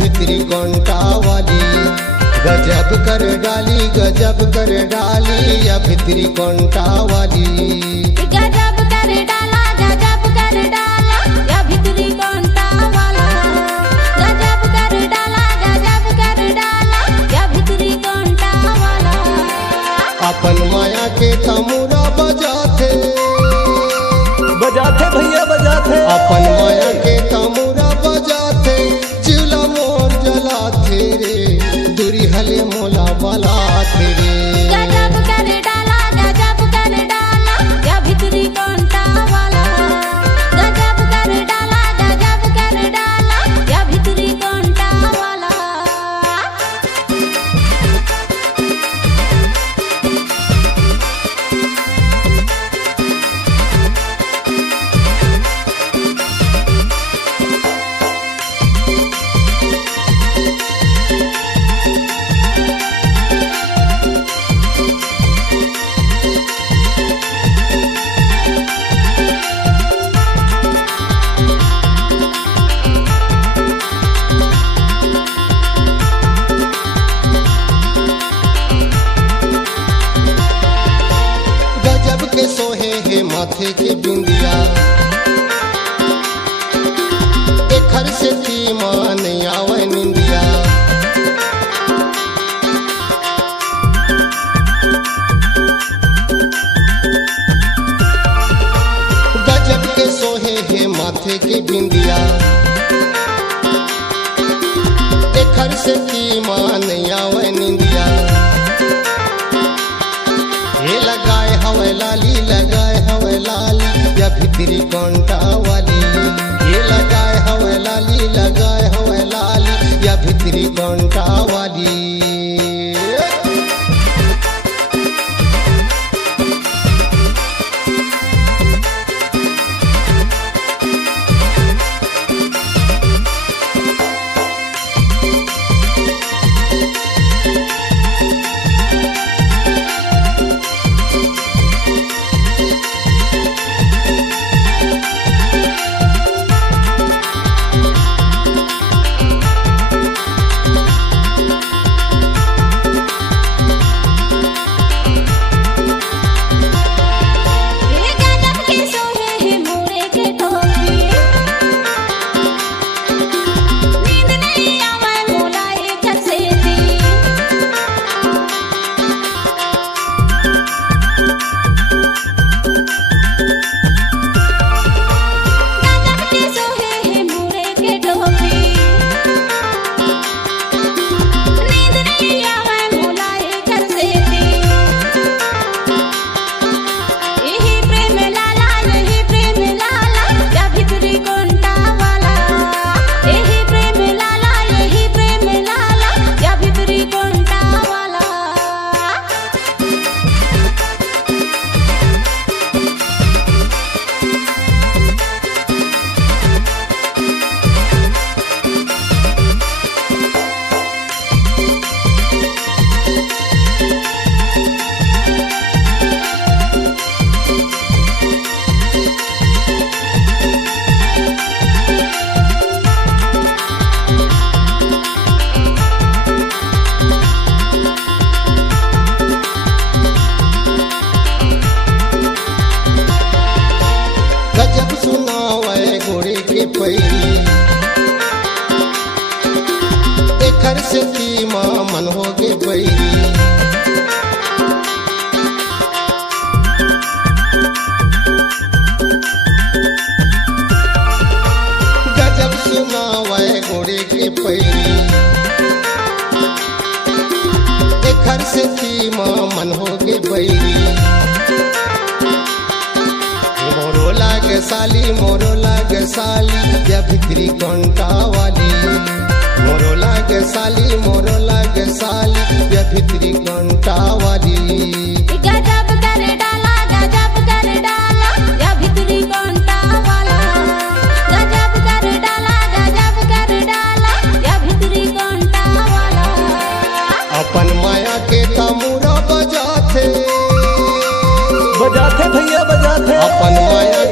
भितरी कंटा वाली। गजब कर डाली गजब कर डाली या भितरी कंटा वाली। गजब कर डाला या भितरी कंटा वाला। गजब कर डाला या भितरी कंटा वाला। अपन माया के तमुरा बजाते भैया बजाते। अपन माया के तमुरा बजाते चिला मोर जलाते रे दूरी हले मोला बलाते रे। गजब कर डाला या भितरी कंटा वाला। गजब कर डाला या भितरी कंटा वाला। गजब के सोहे है माथे के बिंदिया एखर से ती मान आवे निंदिया। गजब के सोहे है माथे के बिंदिया एखर से ती मान आवे निंदिया। ये लगाए हवे लाली या भितरी कंटा वाली। ये लगाए हवे लाली या भितरी कंटा वाली। गजब सुनावे घोड़े के पैरी एखर से तीमा मन हो गे बैरी। गजब सुनावे घोड़े के पैरी एखर से तीमा मन हो गे बैरी। मोरो लाग साली या भितरी कंटा वाली। मोरो लाग साली या भितरी कंटा वाली। गजब कर डाला या भितरी कंटा वाला। गजब कर डाला या भितरी कंटा वाला। अपन माया के तमुरा बजाते भैया बजाते। अपन माया